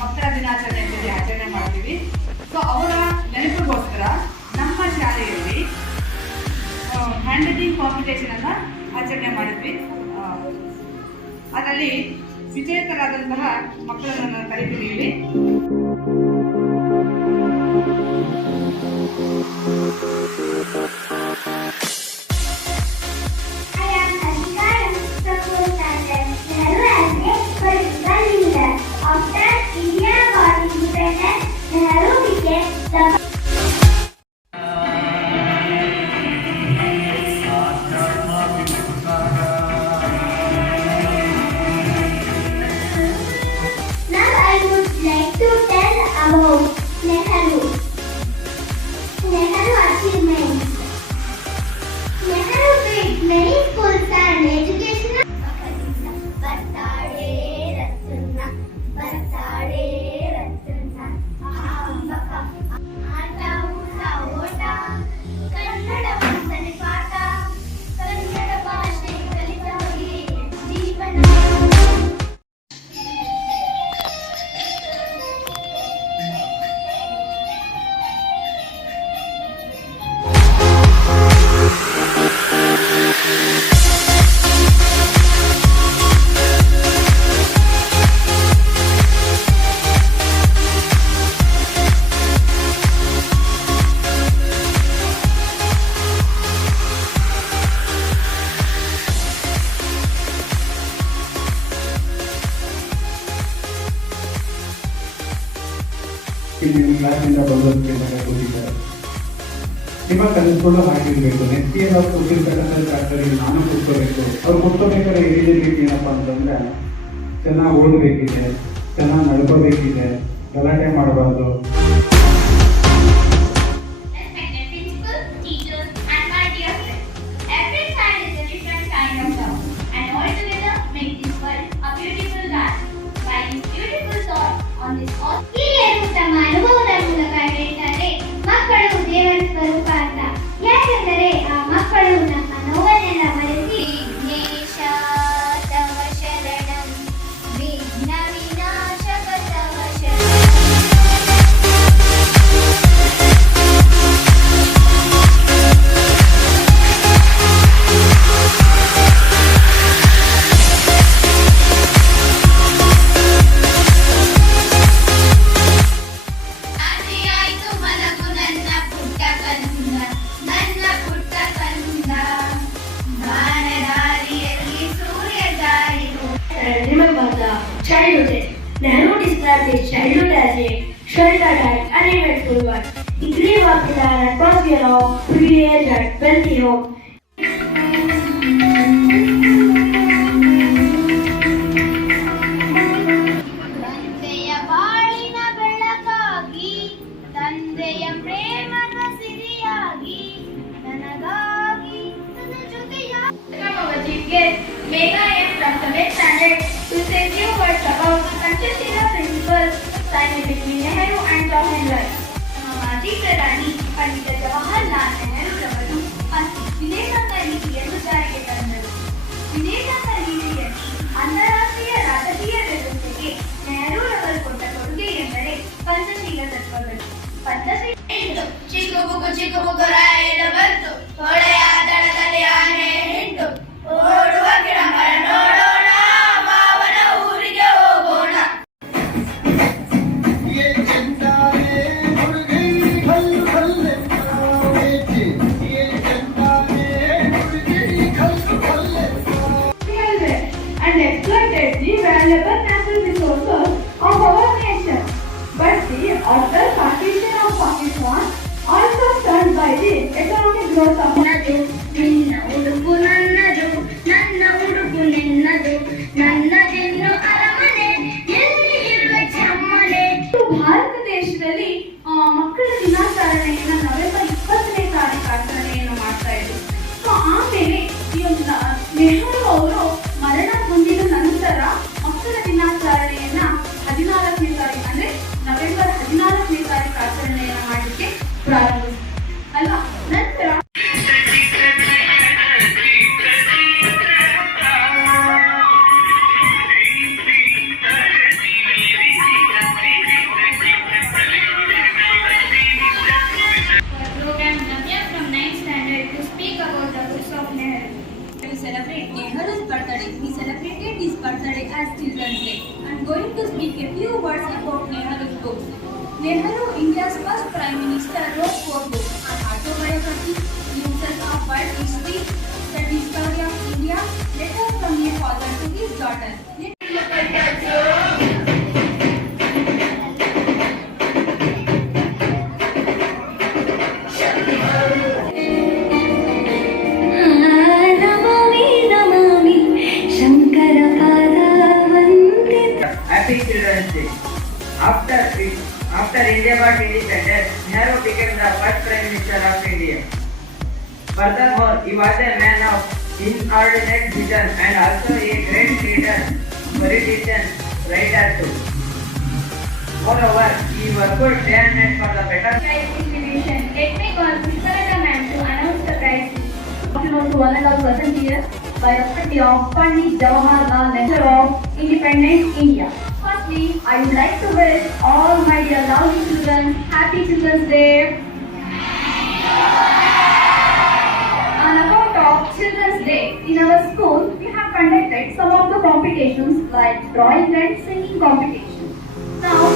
ಮಕ್ಕಳ ದಿನಾಚರಣೆ ಅಂತೇಳಿ ಆಚರಣೆ ಮಾಡ್ತೀವಿ. ಸೊ ಅವರ ನೆನಪಿಗೋಸ್ಕರ ನಮ್ಮ ಶಾಲೆಯಲ್ಲಿ ಹ್ಯಾಂಡ್ ರೈಟಿಂಗ್ ಕಾಂಪಿಟೇಷನ್ ಅನ್ನ ಆಚರಣೆ ಮಾಡಿದ್ವಿ. ಅದರಲ್ಲಿ ವಿಜೇತರಾದಂತಹ ಮಕ್ಕಳನ್ನು ಕರೀತೀವಿ. ಕ್ಲಾಸಿಂದ ಬಂದೋದಕ್ಕೆ ಕೂತಿದ್ದಾರೆ. ನಿಮ್ಮ ಕನಸುಗಳು ಹಾಗಿರ್ಬೇಕು. ನೆತ್ತಿಯಲ್ಲಿ ಅವ್ರು ಕೂತಿರ್ತಕ್ಕಂಥ ಜಾಗದಲ್ಲಿ ನಾನು ಕೂತ್ಕೋಬೇಕು. ಅವ್ರು ಕೂತ್ಕೋಬೇಕಾದ್ರೆ ಹೇಳಿದ ರೀತಿ ಏನಪ್ಪ ಅಂತಂದ್ರೆ ಚೆನ್ನಾಗಿ ಓದಬೇಕಿದೆ, ಚೆನ್ನಾಗಿ ನಡ್ಕೋಬೇಕಿದೆ, ಗಲಾಟೆ ಮಾಡಬಾರ್ದು. ಹೀಗೆ ಉತ್ತಮ ಅನುಭವದ ಮೂಲಕ ಹೇಳ್ತಾರೆ ಮಕ್ಕಳು ದೇವರ ಸ್ವರೂಪ described his childhood as a sheltered and uneventful one. He grew up in an atmosphere of privilege and wealthy home. ತಂದೆಯ ಬಾಳಿನ ಬೆಳಕಾಗಿ ತಂದೆಯ ಪ್ರೇಮದ ಸಿರಿಯಾಗಿ ನನಗಾಗಿ ನನ್ನ ಜೊತೆಯ Mega M from 7th standard to say few words about the Panchashila principles signed between Nehru and Jawaharlal. ನಮ್ಮ ಮಾಜಿ ಪ್ರಧಾನಿ ಪಂಡಿತ ಜವಾಹರ್ಲಾಲ್ ನೆಹರು ರವರು ವಿದೇಶಾಂಗ ನೀತಿಯನ್ನು ಜಾರಿಗೆ ತಂದರು. ವಿದೇಶಾಂಗ ನೀತಿಯಲ್ಲಿ ಅಂತಾರಾಷ್ಟ್ರೀಯ ರಾಜಕೀಯ ವ್ಯವಸ್ಥೆಗೆ ನೆಹರು ರವರು ಕೊಟ್ಟ ಕೊಡುಗೆ ಎಂದರೆ ಪಂಚಶೀಲ ತತ್ವಗಳು. ಚಿಕ್ಕ ಬುಕ್ಕು ರಾಯರ ಬಂತು ಹೊಳೆಯ ದಡದಲ್ಲಿ ಆನೆ ಹಿಂಡು ಓಡುವ ಗಿಡ ಮರ ನೋಡೋಣ ಮಾವನ ಊರಿಗೆ ಹೋಗೋಣ. And exploited the valuable natural resources of our nation. But the utter partition of Pakistan also turned by the economic growth of ನಿನ್ನ ಉಡುಪು ನನ್ನದು ನನ್ನ ಉಡುಪು ನಿನ್ನದು ನನ್ನ ಜನ್ನು ಅರಮನೆ ಎಲ್ಲಿ ಇರುವ ಚಮ್ಮನೆ. ಭಾರತ ದೇಶದಲ್ಲಿ ಮಕ್ಕಳ ದಿನಾಚರಣೆಯನ್ನು ನವೆಂಬರ್ 20ನೇ ತಾರೀಕು ಆಚರಣೆಯನ್ನು ಮಾಡ್ತಾ ಇದ್ರು. ಸೊ ಆಮೇಲೆ ಈ ಒಂದು ನೆಹರು ಅವರು ಮರಣ ಹೊಂದಿದ ನಂತರ ಮಕ್ಕಳ ದಿನಾಚರಣೆಯನ್ನ 14ನೇ ತಾರೀಕು ಅಂದ್ರೆ ನವೆಂಬರ್ 14ನೇ ತಾರೀಕು ಆಚರಣೆಯನ್ನ ಮಾಡಲಿಕ್ಕೆ ಪ್ರಾರಂಭಿಸಿದ್ರು ಅಲ್ವಾ. ನಂತರ Program Navya from 9th standard to speak about the books of Nehru. We celebrate Nehru's birthday. We celebrated his birthday as Children's Day. I am going to speak a few words about Nehru's books. Nehru, India's first Prime Minister, wrote 4 books: an autobiography, Glimpses of World History, The Discovery of India, Letters from a Father to his Daughter. Happy Children's Day. After India got independence, Nehru became the first Prime Minister of India. Furthermore, he was a man of inordinate vision and also a great leader, politician, writer too. Moreover, he worked day and night for the better. Prize distribution. Let me call Pushparata ma'am to announce the prize. afternoon to 1.5% years by the Committee of Pandit Jawaharlal Nehru of Independent India. Firstly, I would like to wish all my dear lovely children Happy Children's Day. On account of Children's Day, in our school, we have conducted some of the competitions like drawing and singing competitions. Now,